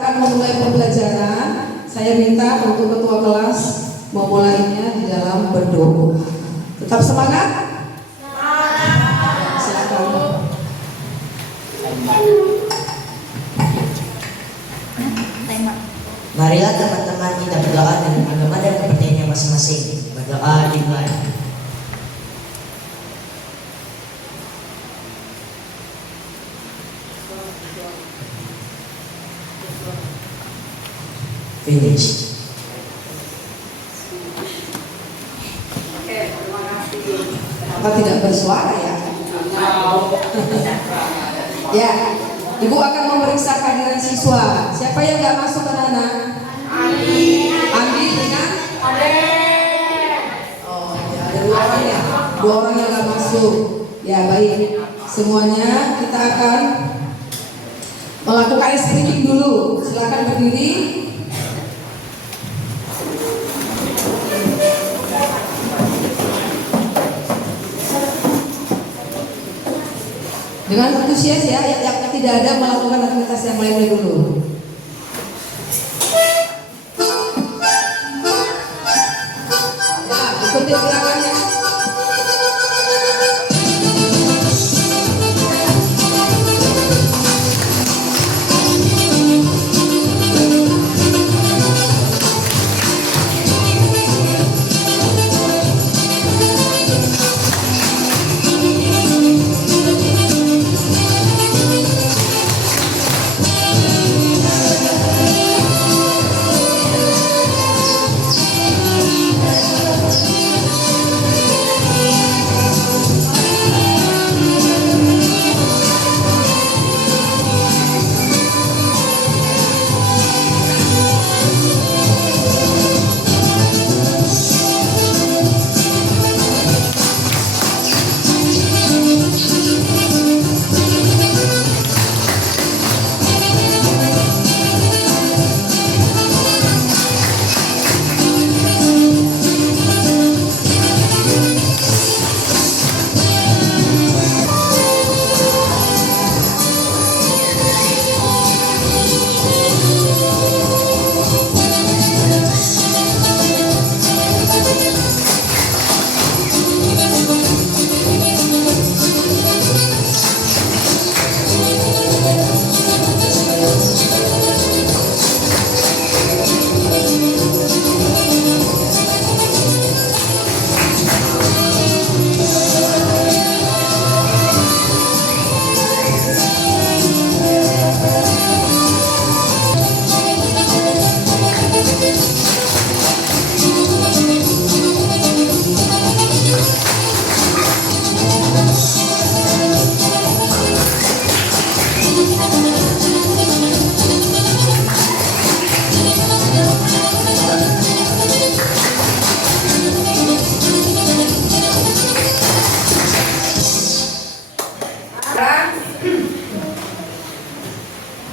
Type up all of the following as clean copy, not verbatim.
Akan memulai pembelajaran, saya minta untuk ketua kelas memulainya di dalam berdoa. Tetap semangat? Semangat. Silakan. Marilah teman-teman kita berdoa dengan agama dan kepercayaannya masing-masing. Berdoa dimulai. Finish. Oke, terima kasih. Apa tidak bersuara ya? Ya, Ibu akan memeriksa kehadiran siswa. Siapa yang nggak masuk anak-anak? Andi. Andi dengan? Ade. Oh, ya, ada dua orang ya. Dua orang yang nggak masuk. Ya baik. Semuanya kita akan melakukan screening dulu. Silakan berdiri. Dengan antusias ya, yang tidak ada melakukan aktivitas yang lain dulu. Ya, ikuti gerakannya.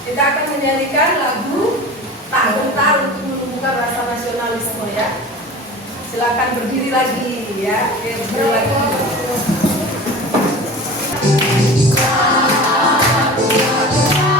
Kita akan menyanyikan lagu Tak Gentar untuk menumbuhkan rasa nasionalisme ya. Silakan berdiri lagi ya. Berdiri lagi. Bergerak, bergerak.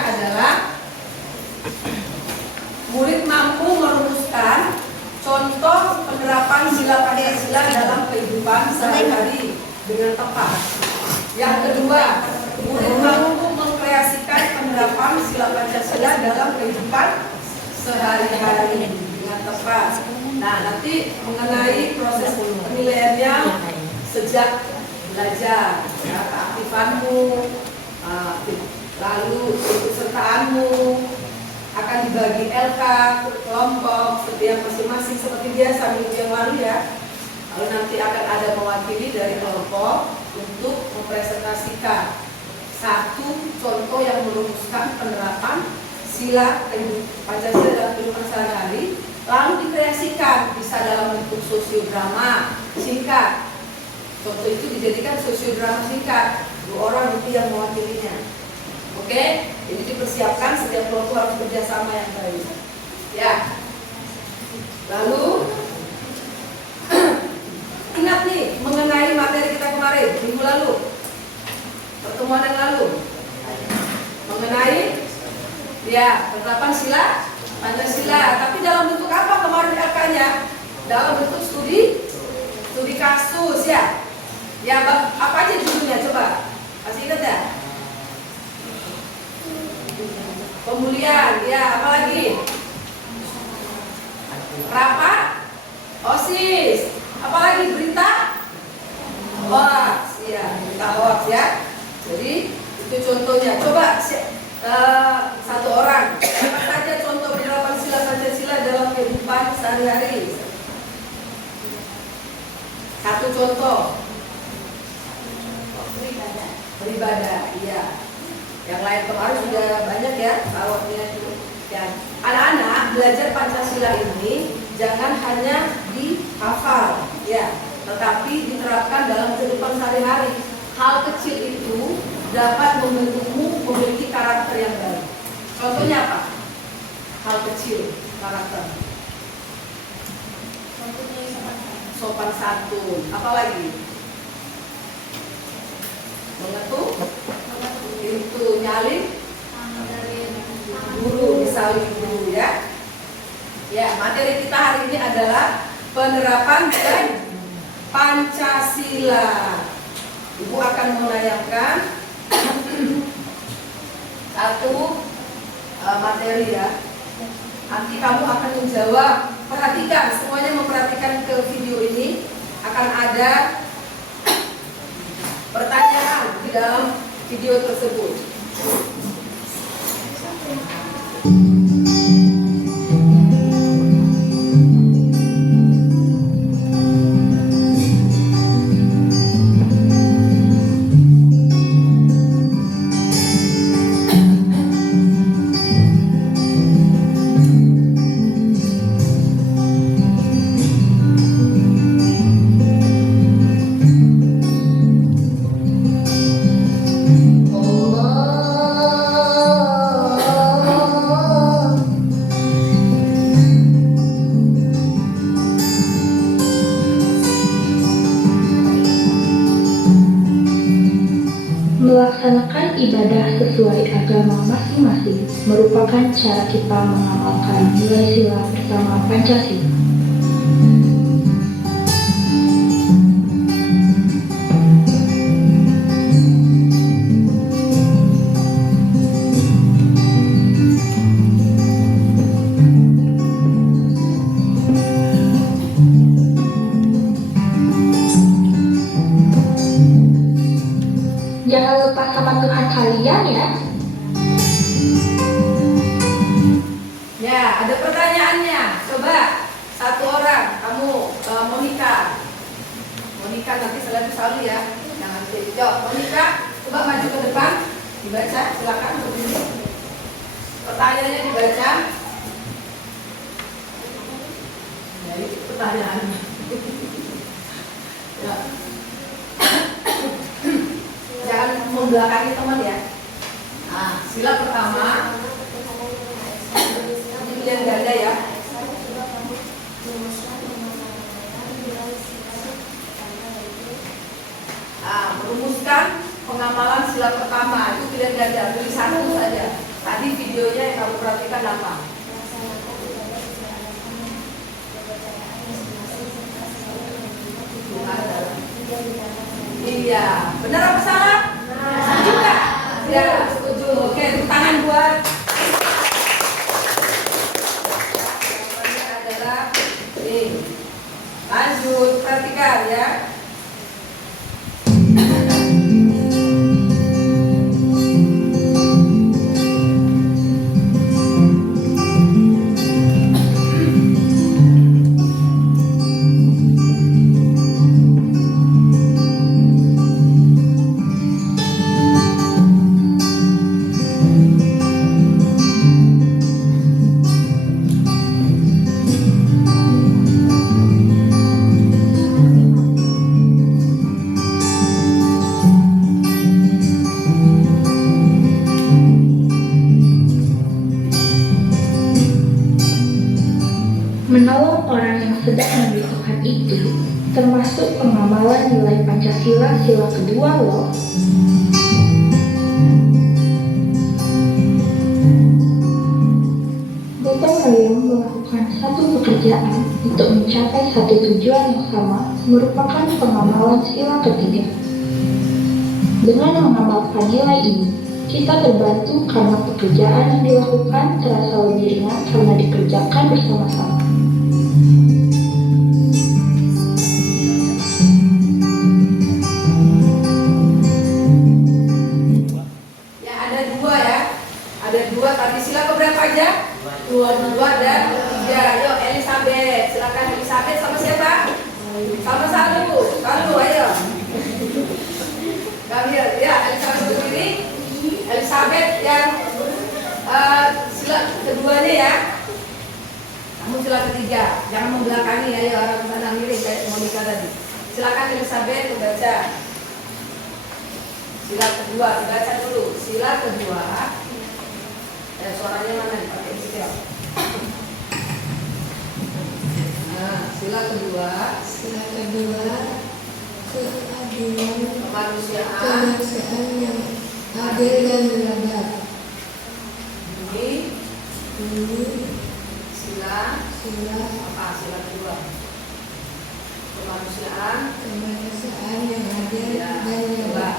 adalah murid mampu merumuskan contoh penerapan sila Pancasila dalam kehidupan sehari-hari dengan tepat. Yang kedua, murid mampu mengkreasikan penerapan sila Pancasila dalam kehidupan sehari-hari dengan tepat. Nah, nanti mengenai proses penilaiannya sejak belajar, ya, keaktifanmu, lalu kesertaanmu akan dibagi LK, kelompok, setiap masing-masing seperti biasa minggu yang lalu ya. Lalu nanti akan ada mewakili dari kelompok untuk mempresentasikan satu contoh yang merumuskan penerapan sila Pancasila dalam kehidupan sehari-hari, lalu dikreasikan bisa dalam bentuk sosiodrama singkat. Contoh itu dijadikan sosiodrama singkat, 2 orang nanti yang mewakilinya. Oke, jadi dipersiapkan setiap kelompok harus bekerjasama yang baik. Ya. Lalu ingat nih mengenai materi kita kemarin minggu lalu, pertemuan yang lalu, mengenai ya penerapan sila Pancasila. Tapi dalam bentuk apa kemarin LK-nya? Dalam bentuk studi kasus ya. Ya, apa aja judulnya coba? Masih ingat ya? Pemulihan, ya, apalagi? Rapat, OSIS, apalagi berita? Hoax, ya, berita hoax ya. Jadi itu contohnya. Coba satu orang, apa saja contoh penerapan sila Pancasila dalam kehidupan sehari-hari? Satu contoh. Beribadah, iya. Yang lain kemarin sudah banyak ya sawatnya itu. Ya, anak-anak belajar Pancasila ini jangan hanya dihafal, ya, tetapi diterapkan dalam kehidupan sehari-hari. Hal kecil itu dapat membentukmu memiliki karakter yang baik. Contohnya apa? Hal kecil karakter. Sopan santun. Apalagi? Mengetuk pintu, nyalin guru, misalnya guru ya. Ya, materi kita hari ini adalah penerapan Pancasila. Ibu akan menayangkan satu materi ya. Nanti kamu akan menjawab. Perhatikan, semuanya memperhatikan ke video ini. Akan ada pertanyaan di dalam video tersebut. Melaksanakan ibadah sesuai agama masing-masing merupakan cara kita mengamalkan nilai sila bersama Pancasila. Jangan lupa sama Tuhan kalian ya. Ya, ada pertanyaannya. Coba satu orang, kamu Monica. Monica nanti selalu selalu ya. Jangan jawab. Monica, coba maju ke depan. Dibaca, silakan berdiri. Pertanyaannya dibaca. Ya, itu pertanyaannya. Ya. Jangan membelakangi teman ya. Nah, sila pertama pilihan ganda ya. Nah, merumuskan pengamalan sila pertama itu pilihan ganda, tulis satu saja. Tadi videonya yang kamu perhatikan apa? Iya, benar apa salah? Setuju nggak? Ya, setuju. Oke, tepuk tangan buat. Jawabannya adalah ini. Lanjut, perhatikan ya. Menolong orang yang sedang membutuhkan itu termasuk pengamalan nilai Pancasila sila kedua loh. Gotong royong melakukan satu pekerjaan untuk mencapai satu tujuan yang sama merupakan pengamalan sila ketiga. Dengan mengamalkan nilai ini, kita terbantu karena pekerjaan yang dilakukan terasa lebih ringan karena dikerjakan bersama-sama. Ya, ada dua ya. Ada dua, tadi sila keberapa aja? Dua dan ketiga. Ayo Elizabeth, silakan Elizabeth sama siapa? Sama Salu, ayo. Kami ya Elizabeth sendiri. Elizabeth yang sila keduanya ya. Kamu sila ketiga, jangan membelakangi ya, orang sana miring kayak Monica tadi. Silakan Elizabeth membaca. Sila kedua, dibaca dulu. Sila kedua. Suaranya mana nih? Pakai mikrofon. Nah, sila kedua. Sila kedua, keadilan Kemanusiaan yang adil dan beradab. ini Ini sila apa? Sila kedua. Kemanusiaan yang adil ya, dan coba. beradab.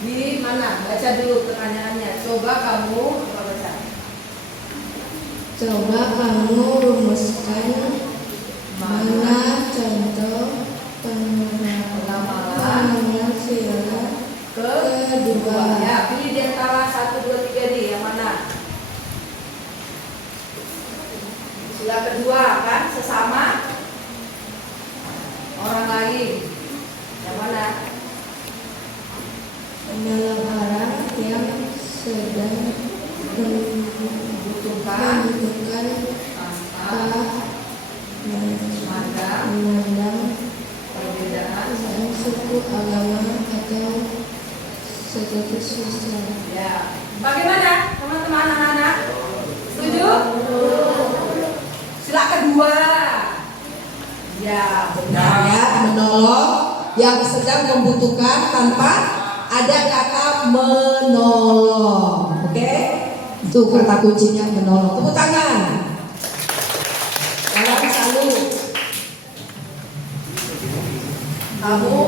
Di mana? Baca dulu pertanyaannya. Coba kamu baca. Coba kamu rumuskan mana contoh pengamalan sila kedua. Ya, pilih di antara 1, 2, 3 nih, yang mana? Sila kedua kan sesama orang lain. Yang mana? Menolong orang yang sedang Membutuhkan membutuhkan tanpa memandang memandang perbedaan. suku, agama, atau status sosial. Ya. Bagaimana teman-teman anak-anak? Setuju? Sila kedua. Ya, benar ya, menolong yang sedang membutuhkan tanpa ada kata menolong. Oke? Itu kata kuncinya, menolong. Tepuk tangan. Salam salut. Kamu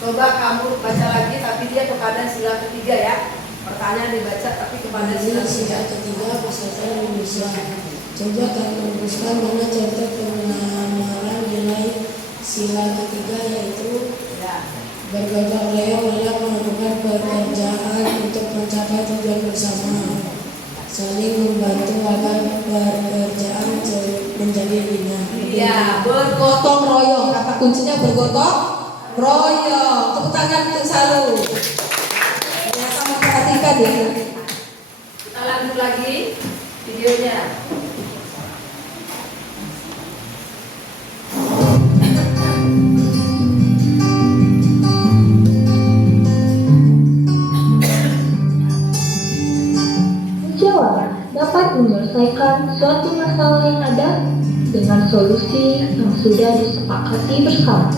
coba kamu baca lagi, tapi dia kepada sila ketiga ya. Pertanyaan dibaca tapi kepada sila Sila ketiga. ketiga peserta Indonesia. Coba kamu rumuskan mana contoh pengamalan nilai sila ketiga, yaitu Ya. bergotong royong dalam melakukan pekerjaan untuk mencapai tujuan bersama, saling membantu agar pekerjaan menjadi ringan. Iya, bergotong royong. Kata kuncinya bergotong royong. Tepuk tangan untuk Salu. Ternyata memperhatikan ya. Kita lanjut lagi videonya. Musyawarah dapat menyelesaikan suatu masalah yang ada dengan solusi yang sudah disepakati bersama.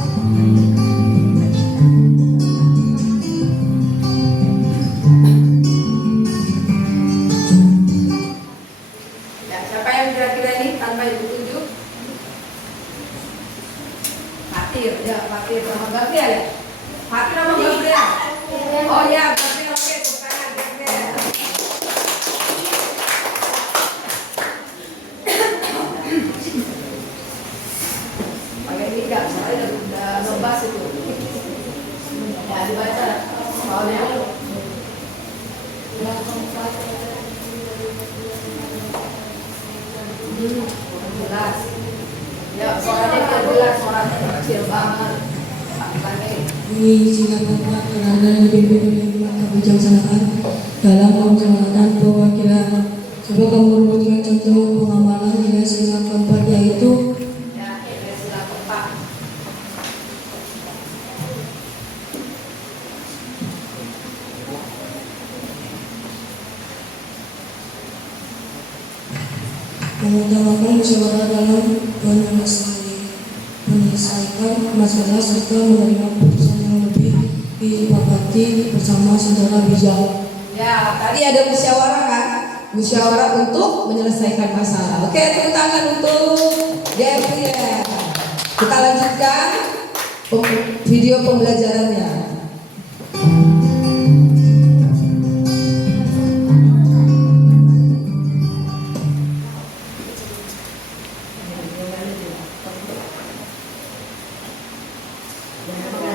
dibaca. Soalnya dulu. Yang keempat. Jelas. Ya, suaranya jelas, suaranya kecil banget. Ini singkat tempat kerana dipimpin oleh mata bijaksanaan dalam melaksanakan perwakilan. Coba kamu rumuskan contoh pengamalan nilai sila keempat yaitu Ya, nilai sila keempat. mengutamakan musyawarah dalam menyelesaikan masalah serta menerima putusan yang lebih disepakati bersama secara bijak. Ya, tadi ada musyawarah kan? Musyawarah untuk menyelesaikan masalah. Oke, tepuk tangan untuk Devia. Kita lanjutkan video pembelajarannya.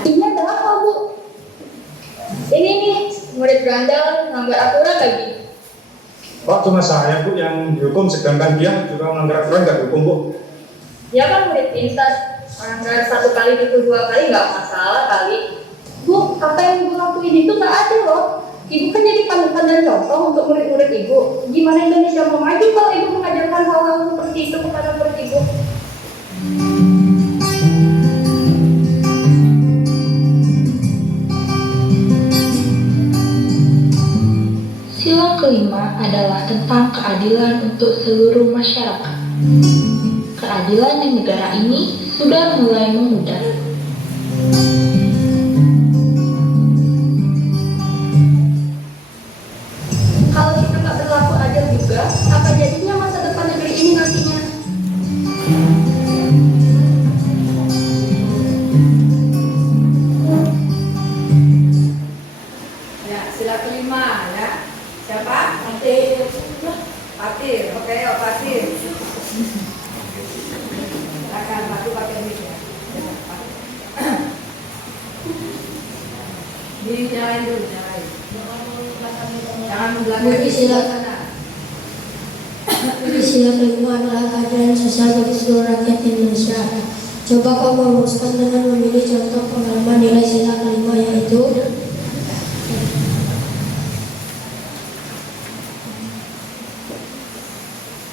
Ini ada apa, Bu? Ini nih, murid berandal ngambil aturan lagi. Oh, cuma saya Bu yang dihukum, sedangkan dia juga melanggar aturan nggak dihukum Bu. Dia kan murid pintar. Orang berat 1 kali itu 2 kali nggak masalah kali. Bu, apa yang Ibu lakuin itu nggak adil loh. Ibu kan jadi panutan dan contoh untuk murid-murid Ibu. Gimana Indonesia mau maju kalau Ibu mengajarkan hal-hal seperti itu kepada murid Ibu? Sila kelima adalah tentang keadilan untuk seluruh masyarakat. Keadilan di negara ini sudah mulai memudar. Kalau kita nggak berlaku adil juga, apa jadinya masa depan negeri ini nantinya? Ya, sila kelima ya. Siapa? Patir. Patir. Oke, yuk Patir. Silakan Patir pakai mic ya. Dinyalain dulu, nyalain. Jangan membelakang Bukti sila. Bukti sila kelima adalah keadilan sosial bagi seluruh rakyat Indonesia. Coba kamu rumuskan dengan memilih contoh pengalaman nilai sila kelima yaitu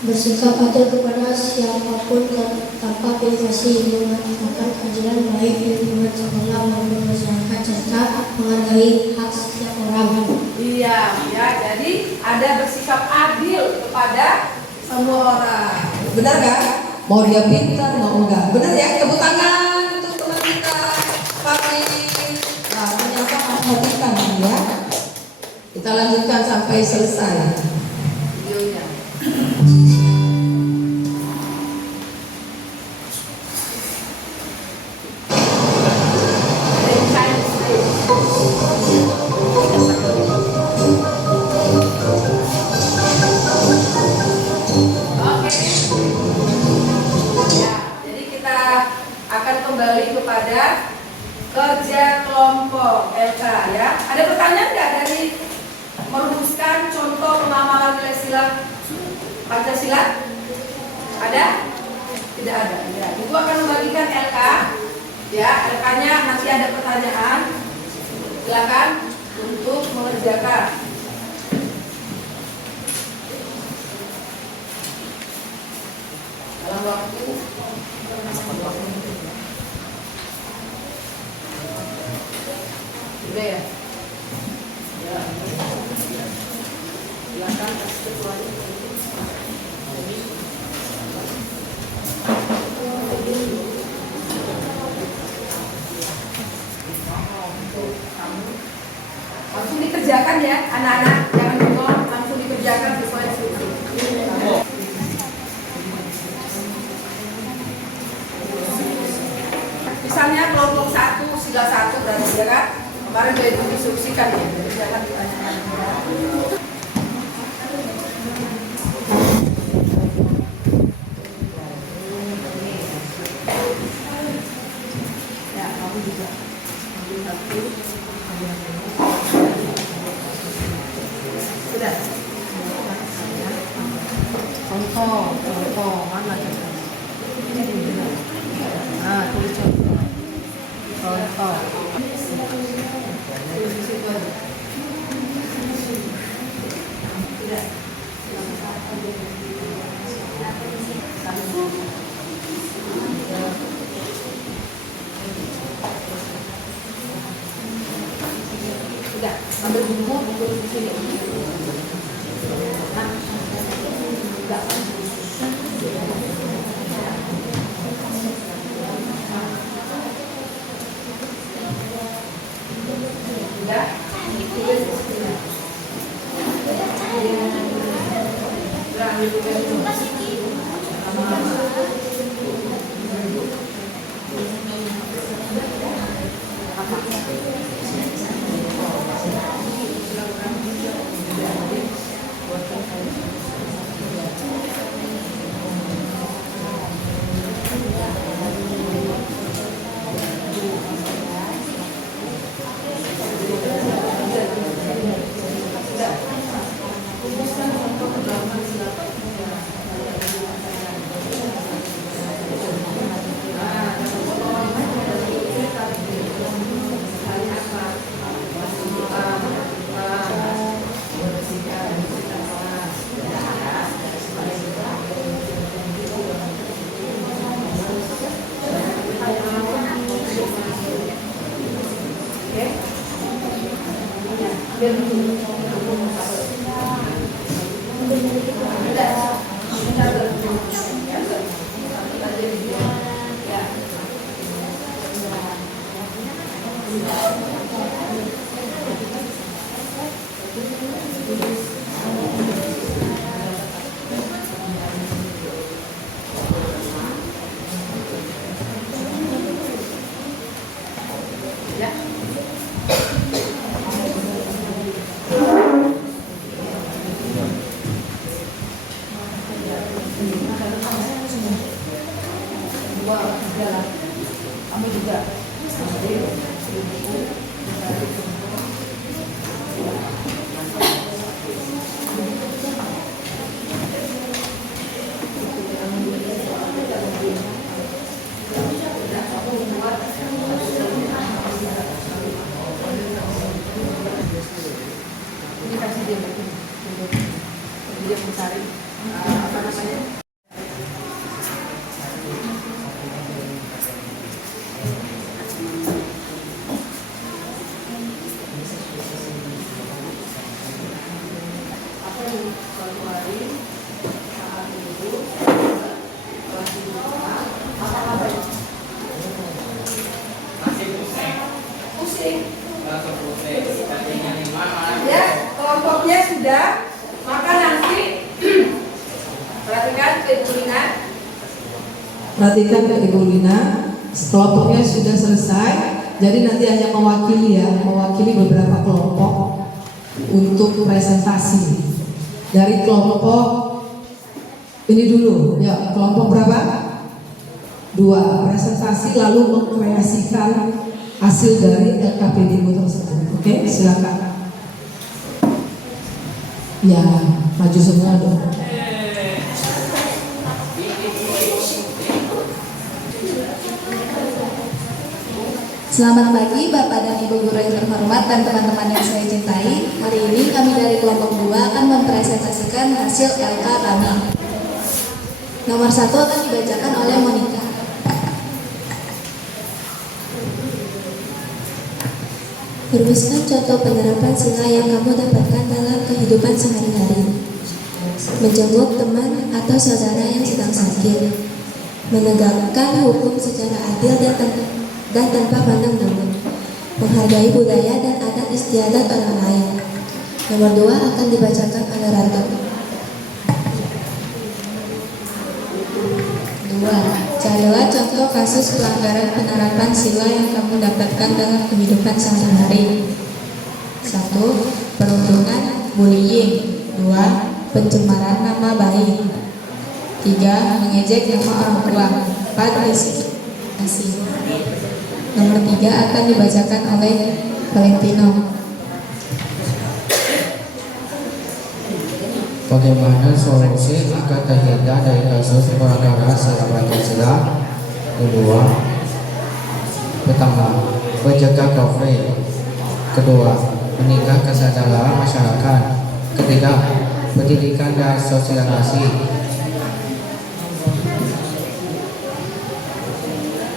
bersikap adil kepada siapapun tanpa pilih kasih, mengatakan keadilan baik di lingkungan sekolah maupun masyarakat serta menghargai hak setiap orang. Iya, ya. Jadi ada bersikap adil kepada semua orang. Benar kan? Mau dia pintar, mau enggak. Benar ya? Tepuk tangan untuk teman kita, Papi. Nah, ternyata perhatikan ya. Kita lanjutkan sampai selesai videonya. Kembali kepada kerja kelompok LK ya. Ada pertanyaan nggak dari merumuskan contoh pengamalan nilai sila Pancasila? Ada? Tidak ada. Ya. Ibu akan membagikan LK. Ya, LK-nya nanti ada pertanyaan. Silakan untuk mengerjakan. Dalam waktu udah ya? Ya. Silakan kasih ketuanya. Langsung dikerjakan ya anak-anak, jangan bengong, langsung dikerjakan sesuai instruksi. Misalnya kelompok 1 sila 1 berarti ya kan? Kemarin sudah diinstruksikan ya, jadi jangan ditanyakan. Ya, kamu juga ambil 1. Ya, kelompoknya sudah, maka nanti perhatikan ke Ibu Lina. Perhatikan ke Ibu Lina, kelompoknya sudah selesai. Jadi nanti hanya mewakili beberapa kelompok untuk presentasi. Dari kelompok ini dulu, ya kelompok berapa? 2, presentasi lalu mengkreasikan hasil dari LKPD tersebut. Oke, silakan. Ya, maju semua dong. Selamat pagi Bapak dan Ibu Guru yang terhormat dan teman-teman yang saya cintai. Hari ini kami dari kelompok 2 akan mempresentasikan hasil LK kami. Nomor 1 akan dibacakan oleh Monica. Rumuskan contoh penerapan sila yang kamu dapatkan dalam kehidupan sehari-hari. Menjenguk teman atau saudara yang sedang sakit. Menegakkan hukum secara adil dan tanpa pandang bulu, menghargai budaya dan adat istiadat orang lain. Nomor 2 akan dibacakan oleh Ratu. 2. Carilah contoh kasus pelanggaran penerapan sila yang kamu dapatkan dalam kehidupan sehari-hari. 1. Perundungan, bullying. 2. Pencemaran nama baik. 3. Mengejek nama orang tua. 4. Diskriminasi. Nomor 3 akan dibacakan oleh Valentino. Bagaimana solusi agar terhindar dari kasus pelanggaran sila Pancasila? Kedua, pertama, mencegah konflik. Kedua, meningkatkan kesadaran masyarakat. Ketiga, pendidikan dan sosialisasi.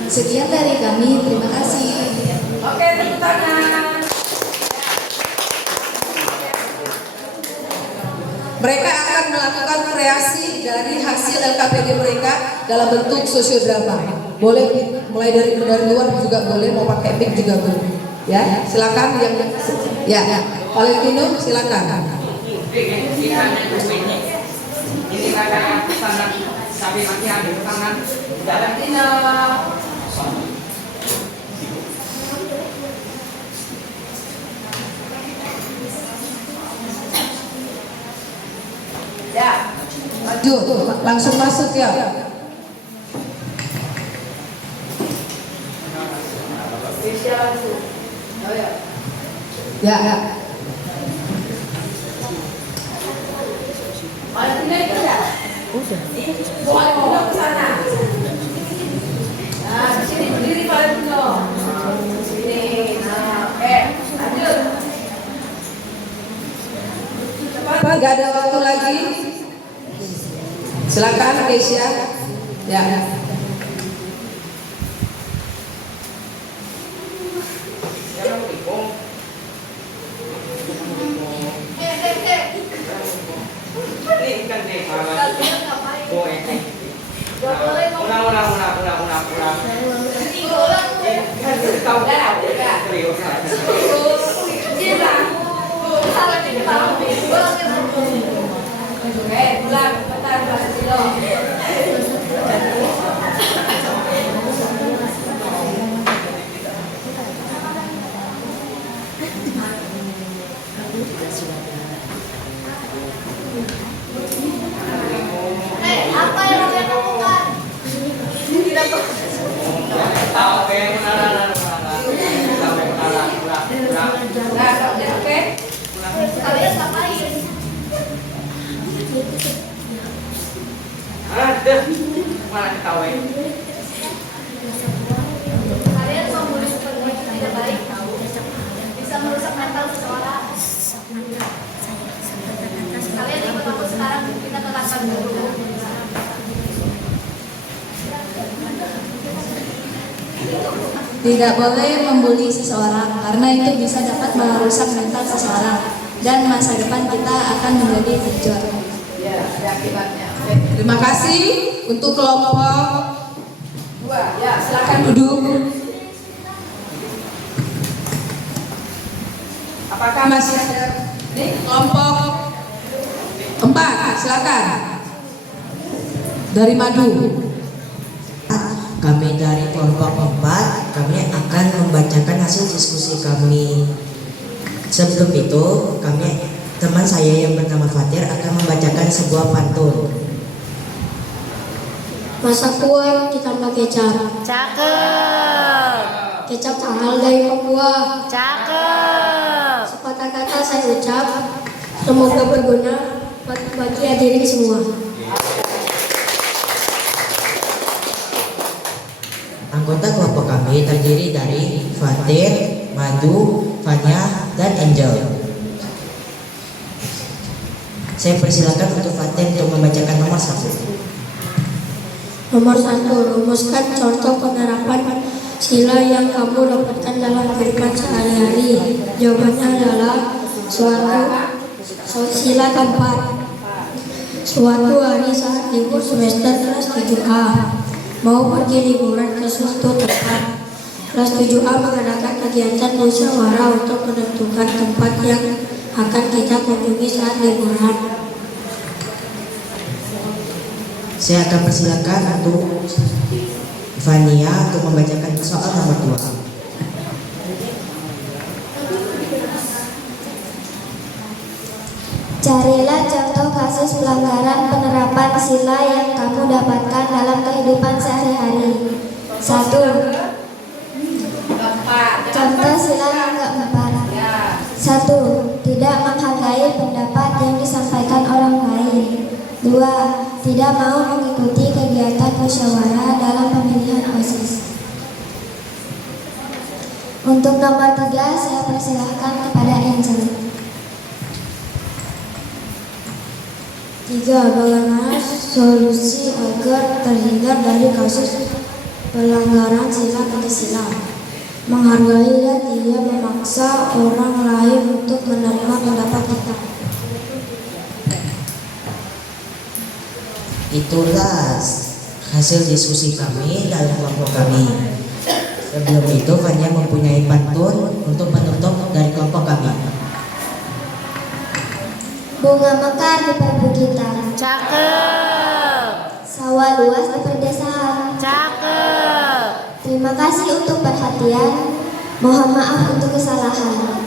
Sekian dari kami, terima kasih. Oke, tepuk tangan. Mereka akan melakukan kreasi dari hasil LKPD mereka dalam bentuk sosiodrama. Boleh mulai dari luar juga boleh, mau pakai mic juga boleh. Ya, silakan yang ya. Valentino silakan. Ini ada pesanan sampai mati ambil tangan Valentino. Ya, maju, langsung masuk ya. Ya. Valentino itu ya? Udah. Boleh mau ke sana. Nah, di sini berdiri Valentino. Sini. Nah, lanjut. Cepat, nggak ada waktu lagi. Silakan Keisha. Ya. Apa yang kalian lakukan? Kalian ngapain? Malah ketawain. Kalian memulai sepenuhnya itu tidak baik, tahu? Bisa merusak mental seseorang. Kalian ikut aku sekarang, kita ke kantor dulu. Tidak boleh membuli seseorang karena itu bisa dapat merusak mental seseorang dan masa depan kita akan menjadi hancur. Ya, ada akibatnya. Oke. Terima kasih untuk kelompok 2. Ya, silakan duduk. Apakah masih ada kelompok 4? Silakan. Dari Madu. Kami dari kelompok 4, kami akan membacakan hasil diskusi kami. Sebelum itu, teman saya yang bernama Fatir akan membacakan sebuah pantun. Masak kue ditambah kecap. Cakep. Kecap mahal dari Papua. Cakep. Sepatah kata saya ucap, semoga berguna bagi hadirin semua. Anggota kelompok kami terdiri dari Fatir, Madu, Fanya, dan Angel. Saya persilakan untuk Fatir untuk membacakan nomor 1. Nomor 1, rumuskan contoh penerapan sila yang kamu dapatkan dalam kehidupan sehari-hari. Jawabannya adalah sila keempat. Suatu hari saat libur semester kelas 7A mau pergi liburan ke suatu tempat. Kelas 7A mengadakan kegiatan musyawarah untuk menentukan tempat yang akan kita kunjungi saat liburan. Saya akan persilakan untuk Fania untuk membacakan soal nomor 2. Carilah contoh kasus pelanggaran penerapan sila yang kamu dapatkan dalam kehidupan sehari-hari. 1. Contoh sila yang keempat. 1. Tidak menghargai pendapat yang disampaikan orang lain. 2. Tidak mau mengikuti kegiatan musyawarah dalam pemilihan OSIS. Untuk nomor 3, saya persilahkan kepada Angel. 3. Bagaimana solusi agar terhindar dari kasus pelanggaran sila Pancasila? Menghargai dan tidak memaksa orang lain untuk menerima pendapat kita. Itulah hasil diskusi kami dalam kelompok kami. Sebelum itu Fania mempunyai pantun untuk penutup dari kelompok kami. Bunga mekar di perbukitan, Cakep. sawah luas di perdesaan. Cakep. Terima kasih untuk perhatian. Mohon maaf untuk kesalahan.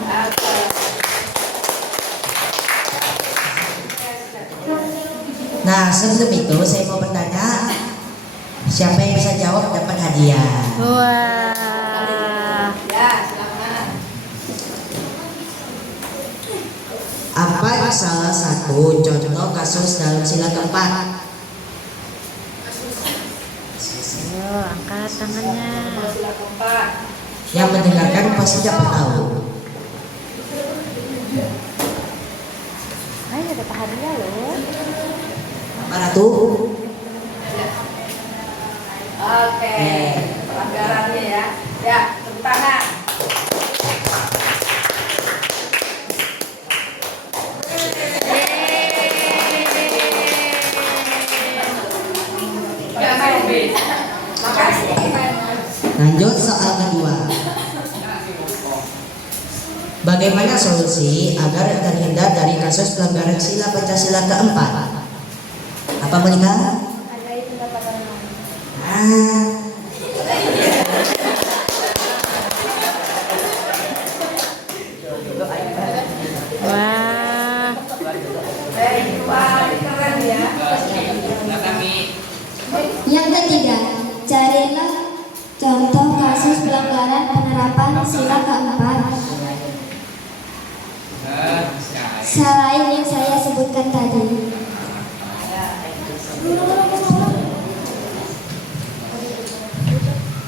Nah, sebelum itu saya mau bertanya, siapa yang bisa jawab dapat hadiah. Wah. Ya, silakan. Apa salah satu contoh kasus dalam sila keempat? Ayo, angkat tangannya. Sila keempat. Yang mendengarkan pasti dapat tahu. Ayo, dapat hadiah loh. Pak Ratu, Oke, pelanggarannya ya. Ya, tepuk tangan. Makasih. lanjut soal kedua. Bagaimana solusi agar terhindar dari kasus pelanggaran sila Pancasila keempat? Apa Monika? Wah. Keren ya. Yang ketiga, carilah contoh kasus pelanggaran penerapan sila keempat selain yang saya sebutkan tadi.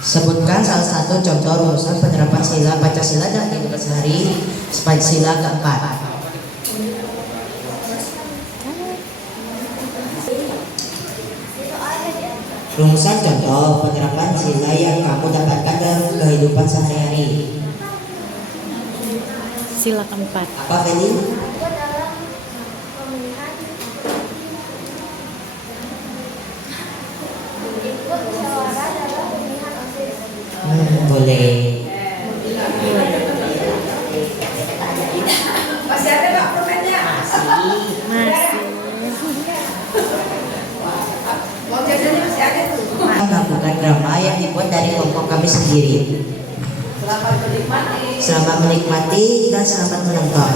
Sebutkan salah satu contoh rumusan penerapan sila Pancasila dan kehidupan sehari Pancasila keempat. Rumusan contoh penerapan sila yang kamu dapatkan dalam kehidupan sehari-hari. Sila keempat. Apa Feli? Boleh. Masih ada Pak permennya? Masih. Mau jajannya masih ada tuh. Melakukan drama yang dibuat dari kelompok kami sendiri. Selamat menikmati. Selamat menikmati dan selamat menonton.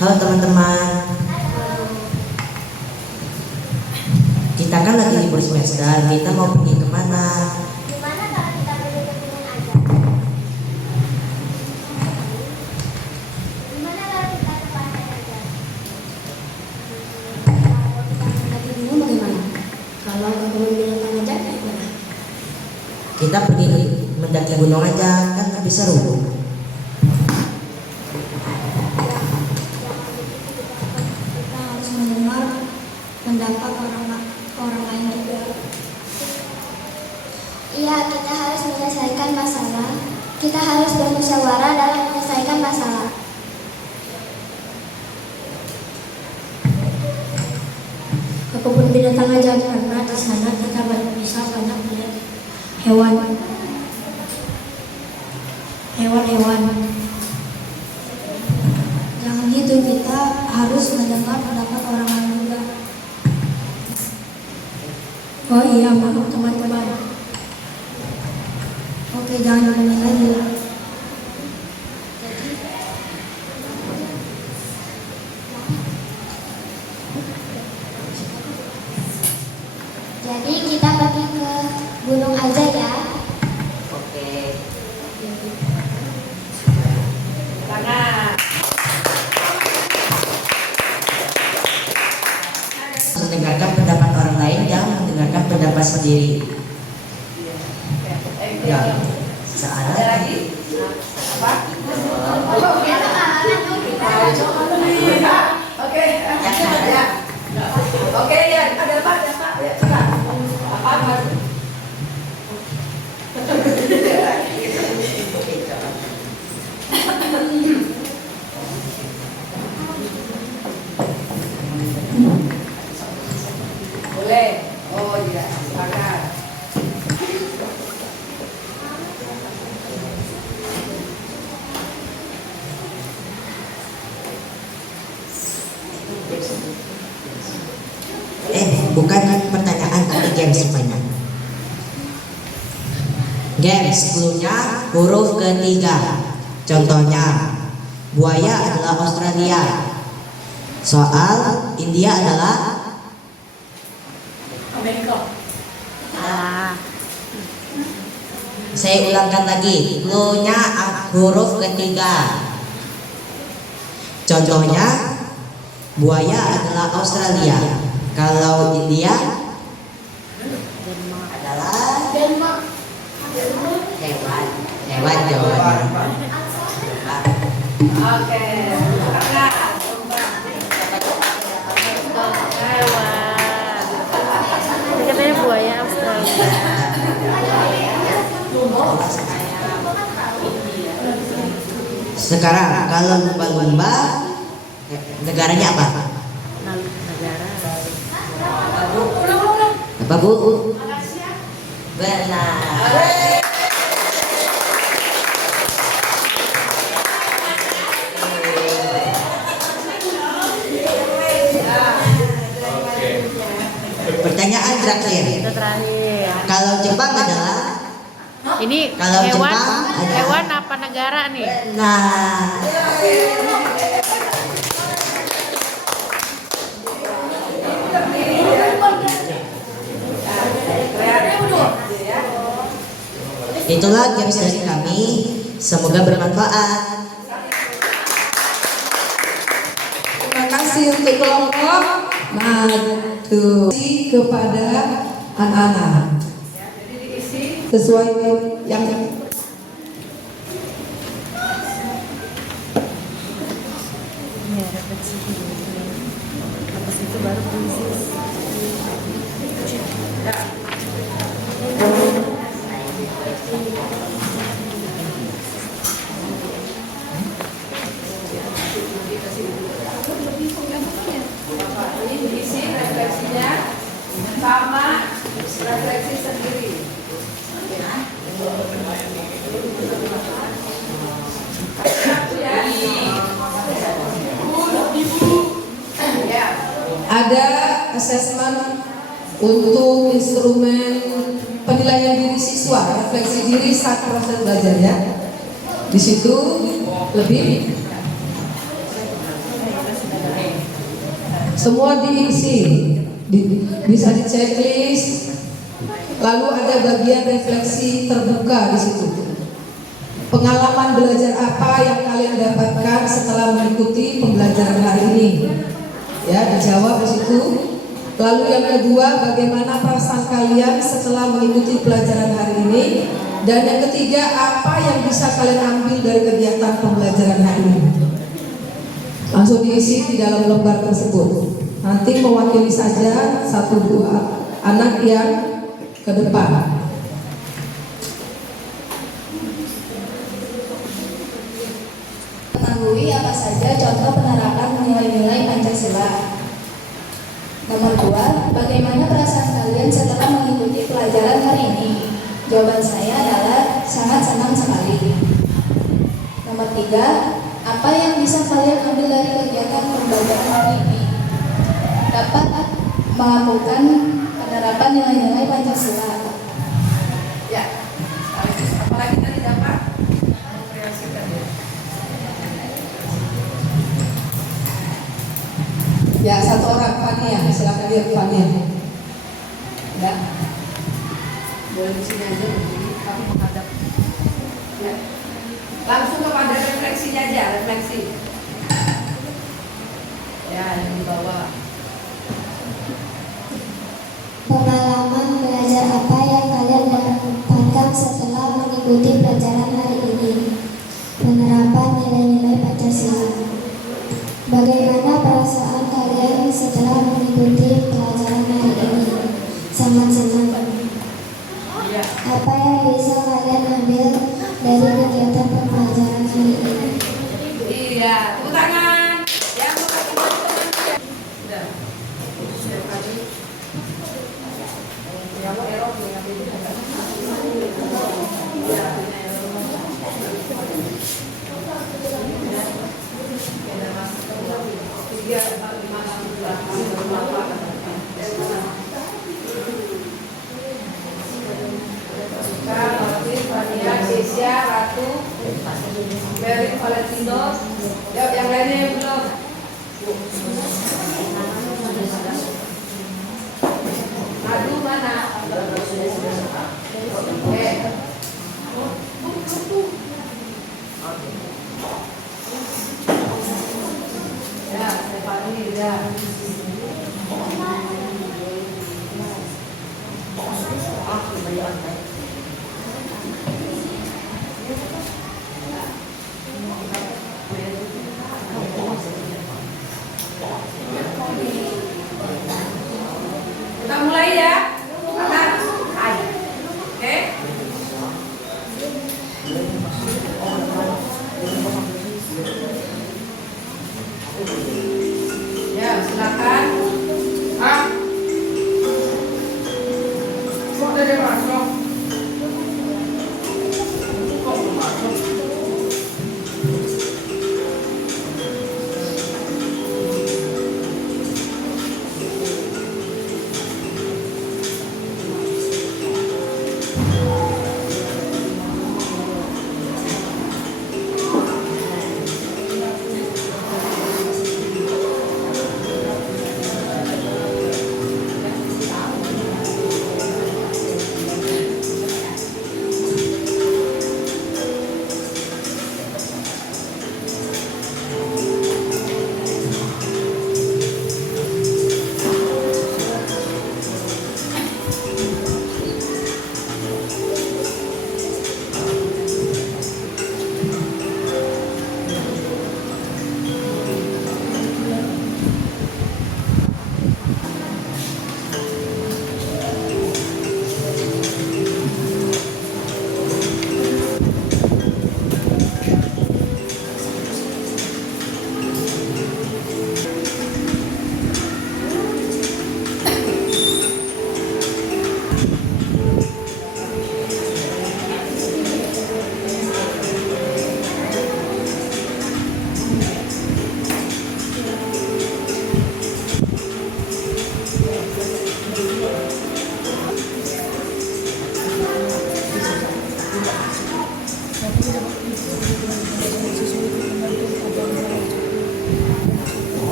Halo teman-teman, kita kan lagi libur semester, kita mau pergi kemana? Gimana kalau kita pergi ke Gunung aja? Gimana kalau kita ke pantai aja? Kalau kita mendaki gunung bagaimana? Kalau ke kebun binatang aja gimana? Kita pergi mendaki gunung aja, kan lebih seru. Kita harus mendengar pendapat orang lain juga. Iya, kita harus menyelesaikan masalah. Kita harus bermusyawarah dalam menyelesaikan masalah. Ke kebun binatang aja karena di sana kita bisa banyak melihat hewan. Hewan-hewan. Jangan gitu, kita harus mendengar pendapat orang lain juga. Oh iya, maaf teman-teman. Oke, jangan ngomongin lagi. Jadi kita pergi ke gunung aja ya. Oke. Tangan. Mendengarkan pendapat orang lain dan mendengarkan pendapat sendiri. Ya, Ada searah. lagi? Apa? Oke, ya. Oke, ya, ada apa? Ada apa? Ya, cepat. Apa? Boleh. Oh iya, silakan. Bukan pertanyaan tapi games mainan. Games cluenya huruf ketiga. Contohnya, buaya adalah Australia. Soal India adalah Amerika. Saya ulangkan lagi, cluenya huruf ketiga. Contohnya, buaya adalah Australia. Kalau India adalah hewan jawabannya. Oke. Katanya buaya Australia. Sekarang kalau lumba-lumba negaranya apa? Negara. Apa Bu? Benar. Pertanyaan terakhir. Itu terakhir. Kalau Jepang adalah Ini Kalau hewan, Jepang ada- hewan apa negara nih? nah itulah games dari kami. Semoga bermanfaat. Terima kasih untuk kelompok maju kepada anak-anak sesuai yang Ya, refleksi dulu. Habis itu baru puisi. diisi refleksinya sama refleksi sendiri. Ada asesmen untuk instrumen penilaian diri siswa, refleksi diri saat proses belajar ya. Di situ lebih semua diisi, bisa di checklist. Lalu ada bagian refleksi terbuka di situ. Pengalaman belajar apa yang kalian dapatkan setelah mengikuti pembelajaran hari ini? Ya, dijawab di situ. Lalu yang kedua, bagaimana perasaan kalian setelah mengikuti pelajaran hari ini? Dan yang ketiga, apa yang bisa kalian ambil dari kegiatan pembelajaran hari ini? Langsung diisi di dalam lembar tersebut. Nanti mewakili saja 1-2 anak yang ke depan. Ketahui apa saja contoh penerapan nilai-nilai Pancasila. Nomor 2, bagaimana perasaan kalian setelah mengikuti pelajaran hari ini? Jawaban saya adalah sangat senang sekali. Nomor 3, apa yang bisa kalian ambil dari kegiatan pembelajaran hari ini? Dapat melakukan penerapan nilai-nilai Pancasila. Ya, apalagi tadi dapat ya, satu orang, Fania, silakan lihat Fania. Ya, boleh di sini aja, kamu menghadap. Ya. Langsung kepada refleksinya aja, refleksi. Ya, yang di bawah. Pengalaman belajar apa yang kalian dapatkan setelah mengikuti pelajaran hari ini? Penerapan nilai-nilai Pancasila. Mary Valentino. Ya, yang lainnya belum. Madu mana? Ya, Stephanie udah. Kita mulai ya. Anak. Oke. Ya, silakan. Sudah dia masuk. Kok belum masuk?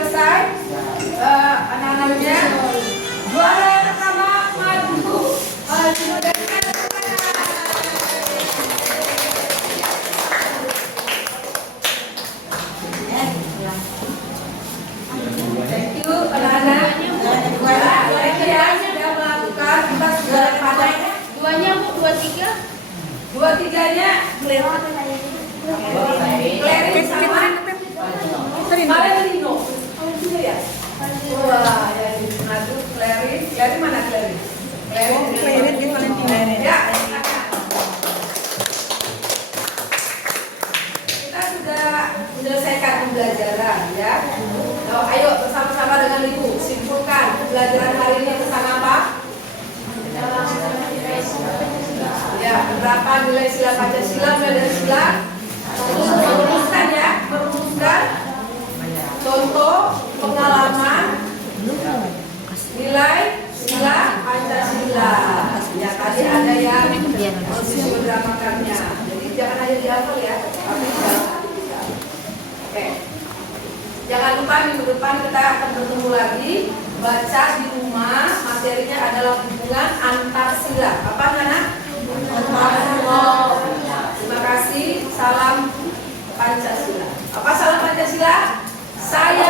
Selesai. Anak-anaknya juara yang pertama Madu. Thank you anak-anak. Lagi ya sudah melakukan, kita sudah pada Duanya Bu, 23. 2-3-nya Clary sama Valentino. Valentino ya? Wah, dari Madu, Clary. Dari mana Clary? Clary di Valentino. Ya, silakan. Kita sudah menyelesaikan pembelajaran ya. Nah, ayo bersama-sama dengan Ibu simpulkan pembelajaran hari ini tentang apa? Ya, penerapan nilai sila Pancasila, nilai dari sila. Merumuskan ya, merumuskan contoh pengalaman nilai sila Pancasila. Ya, tadi ada yang mensiogramakannya. Jadi jangan hanya dihafal ya, tapi juga. Oke. Jangan lupa minggu depan kita akan bertemu lagi. Baca di rumah, materinya adalah hubungan antar sila. Apa Nana? Terima kasih. Salam Pancasila. Apa salam Pancasila? Saya